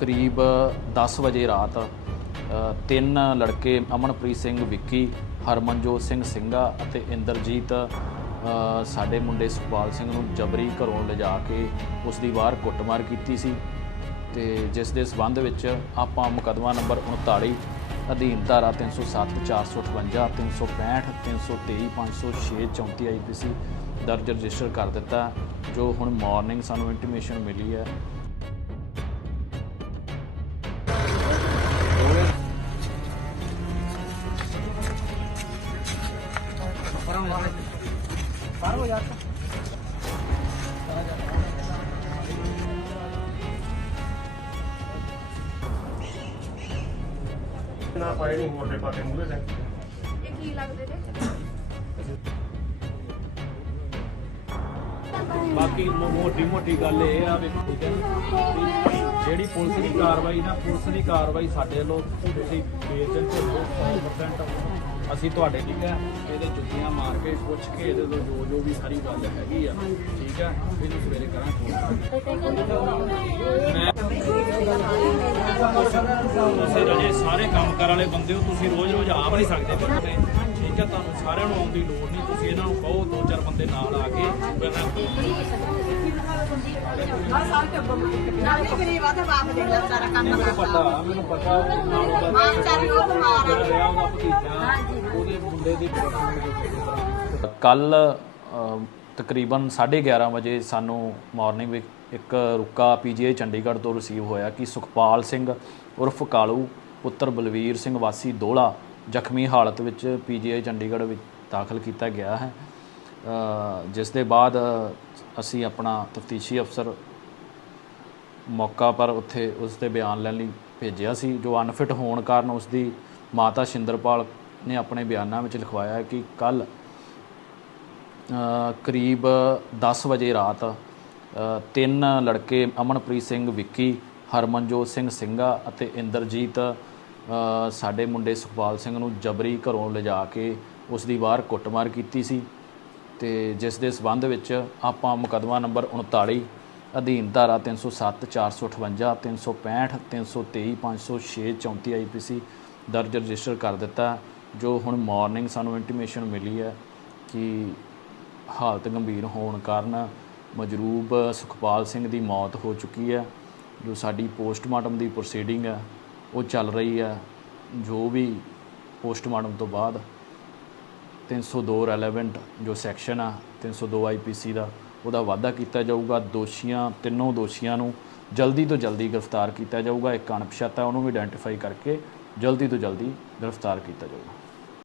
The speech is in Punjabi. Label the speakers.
Speaker 1: ਕਰੀਬ 10 ਵਜੇ ਰਾਤ ਤਿੰਨ ਲੜਕੇ ਅਮਨਪ੍ਰੀਤ ਸਿੰਘ, ਵਿੱਕੀ, ਹਰਮਨਜੋਤ ਸਿੰਘ ਸਿੰਘਾ ਅਤੇ ਇੰਦਰਜੀਤ ਸਾਡੇ ਮੁੰਡੇ ਸੁਖਪਾਲ ਸਿੰਘ ਨੂੰ ਜਬਰੀ ਘਰੋਂ ਲਿਜਾ ਕੇ ਉਸ ਦੀ ਬਾਹਰ ਕੁੱਟਮਾਰ ਕੀਤੀ ਸੀ ਤੇ ਜਿਸ ਦੇ ਸਬੰਧ ਵਿੱਚ ਆਪਾਂ ਮੁਕੱਦਮਾ ਨੰਬਰ 39 ਅਧੀਨ ਧਾਰਾ 307 458 365 323 506 34 ਆਈਪੀਸੀ ਦਰਜ ਰਜਿਸਟਰ ਕਰ ਦਿੱਤਾ, ਜੋ ਹੁਣ ਮਾਰਨਿੰਗ ਸਾਨੂੰ ਇੰਟੀਮੇਸ਼ਨ ਮਿਲੀ ਹੈ।
Speaker 2: ਨਾ ਪਾਏ ਨਹੀਂ ਮੋਟੇ ਪਾਟੇ ਮੂਹਰੇ ਤੇ
Speaker 3: ਇਹ ਕੀ ਲੱਗਦੇ ਨੇ
Speaker 4: ਬਾਕੀ ਮੋਟੀ ਮੋਟੀ ਗੱਲ ਇਹ ਆ ਵੀ ਠੀਕ ਹੈ। ਜਿਹੜੀ ਪੁਲਿਸ ਦੀ ਕਾਰਵਾਈ ਨਾ, ਪੁਲਿਸ ਦੀ ਕਾਰਵਾਈ ਸਾਡੇ ਵੱਲੋਂ ਤੁਸੀਂ ਬੇਚੈਨ ਢਿੱਲੋਂ 100% ਅਸੀਂ ਤੁਹਾਡੇ, ਠੀਕ ਹੈ? ਇਹਦੇ ਜੁੱਤੀਆਂ ਮਾਰ ਕੇ ਪੁੱਛ ਕੇ ਇਹਦੇ ਤੋਂ ਜੋ ਜੋ ਵੀ ਸਾਰੀ ਗੱਲ ਹੈਗੀ ਆ, ਠੀਕ ਹੈ? ਇਹਨੂੰ ਸਵੇਰੇ ਕਰਾਂਗੇ ਤੁਸੀਂ ਰਜੇ ਸਾਰੇ ਕੰਮ ਕਰ ਵਾਲੇ ਬੰਦੇ ਹੋ, ਤੁਸੀਂ ਰੋਜ਼ ਰੋਜ਼ ਆ ਵੀ ਨਹੀਂ ਸਕਦੇ ਬੰਦੇ। ਤੇ ਠੀਕ ਹੈ? ਤੁਹਾਨੂੰ ਸਾਰਿਆਂ ਨੂੰ ਆਉਣ ਦੀ ਲੋੜ ਨਹੀਂ। ਤੁਸੀਂ ਇਹਨਾਂ ਨੂੰ ਕਹੋ ਦੋ ਚਾਰ ਬੰਦੇ ਨਾਲ ਆ ਕੇ ਪਹਿਲਾਂ
Speaker 3: ਨਾਲੇ ਗਰੀਬ ਆ ਤੇ ਬਾਪ ਦੇ ਨਾਲ ਸਾਰਾ ਕੰਮ
Speaker 4: ਮੈਨੂੰ
Speaker 3: ਕਰਦਾ
Speaker 4: ਪਤਾ ਮੈਨੂੰ ਪਤਾ
Speaker 3: ਮਾਂ ਵਿਚਾਰੀ ਉਹ ਬਿਮਾਰ ਆ।
Speaker 4: ਜਿਹੜਾ ਉਹਦੇ ਮੁੰਡੇ ਦੀ
Speaker 1: ਕੱਲ ਤਕਰੀਬਨ 11:30 ਵਜੇ ਸਾਨੂੰ ਮਾਰਨਿੰਗ ਵਿੱਚ ਇੱਕ ਰੁਕਾ ਪੀਜੀਆਈ ਚੰਡੀਗੜ੍ਹ ਤੋਂ ਰਿਸੀਵ ਹੋਇਆ ਕਿ ਸੁਖਪਾਲ ਸਿੰਘ ਉਰਫ ਕਾਲੂ, ਪੁੱਤਰ ਬਲਵੀਰ ਸਿੰਘ ਵਾਸੀ ਦੋਲਾ ਜ਼ਖਮੀ ਹਾਲਤ ਵਿੱਚ ਪੀਜੀਆਈ ਚੰਡੀਗੜ੍ਹ ਵਿੱਚ ਦਾਖਲ ਕੀਤਾ ਗਿਆ ਹੈ ਜਿਸ ਦੇ ਬਾਅਦ ਅਸੀਂ ਆਪਣਾ ਤਫਤੀਸ਼ੀ ਅਫਸਰ ਮੌਕਾ ਪਰ ਉੱਥੇ ਉਸ 'ਤੇ ਬਿਆਨ ਲੈਣ ਲਈ ਭੇਜਿਆ ਸੀ, ਜੋ ਅਨਫਿਟ ਹੋਣ ਕਾਰਨ ਉਸ ਦੀ ਮਾਤਾ ਸ਼ਿੰਦਰਪਾਲ ਨੇ ਆਪਣੇ ਬਿਆਨਾਂ ਵਿੱਚ ਲਿਖਵਾਇਆ ਕਿ ਕੱਲ ਕਰੀਬ 10 ਵਜੇ ਰਾਤ ਤਿੰਨ ਲੜਕੇ ਅਮਨਪ੍ਰੀਤ ਸਿੰਘ, ਵਿੱਕੀ, ਹਰਮਨਜੋਤ ਸਿੰਘ ਸਿੰਘਾ ਅਤੇ ਇੰਦਰਜੀਤ ਸਾਡੇ ਮੁੰਡੇ ਸੁਖਪਾਲ ਸਿੰਘ ਨੂੰ ਜਬਰੀ ਘਰੋਂ ਲਿਜਾ ਕੇ ਉਸ ਦੀ ਬਾਹਰ ਕੁੱਟਮਾਰ ਕੀਤੀ ਸੀ ਤੇ ਜਿਸ ਦੇ ਸਬੰਧ ਵਿੱਚ ਆਪਾਂ ਮੁਕੱਦਮਾ ਨੰਬਰ 39 ਅਧੀਨ ਧਾਰਾ 307 458 365 323 506 34 ਆਈਪੀਸੀ ਦਰਜ ਰਜਿਸਟਰ ਕਰ ਦਿੱਤਾ, ਜੋ ਹੁਣ ਮਾਰਨਿੰਗ ਸਾਨੂੰ ਇੰਟੀਮੇਸ਼ਨ ਮਿਲੀ ਹੈ ਕਿ ਹਾਲਤ ਗੰਭੀਰ ਹੋਣ ਕਾਰਨ ਮਜਰੂਬ ਸੁਖਪਾਲ ਸਿੰਘ ਦੀ ਮੌਤ ਹੋ ਚੁੱਕੀ ਹੈ, ਜੋ ਸਾਡੀ ਪੋਸਟਮਾਰਟਮ ਦੀ ਪ੍ਰੋਸੀਡਿੰਗ ਹੈ, ਉਹ ਚੱਲ ਰਹੀ ਹੈ, ਜੋ ਵੀ ਪੋਸਟਮਾਰਟਮ ਤੋਂ ਬਾਅਦ 302 ਰੈਲੇਵੈਂਟ ਜੋ ਸੈਕਸ਼ਨ ਆ 302 ਆਈਪੀਸੀ ਦਾ ਉਹਦਾ ਵਾਅਦਾ ਕੀਤਾ ਜਾਊਗਾ, ਦੋਸ਼ੀਆਂ, ਤਿੰਨੋਂ ਦੋਸ਼ੀਆਂ ਨੂੰ ਜਲਦੀ ਤੋਂ ਜਲਦੀ ਗ੍ਰਿਫਤਾਰ ਕੀਤਾ ਜਾਊਗਾ, ਇੱਕ ਅਣਪਛਾਤਾ ਉਹਨੂੰ ਵੀ ਆਇਡੈਂਟੀਫਾਈ ਕਰਕੇ ਜਲਦੀ ਤੋਂ ਜਲਦੀ ਗ੍ਰਿਫਤਾਰ ਕੀਤਾ ਜਾਊਗਾ।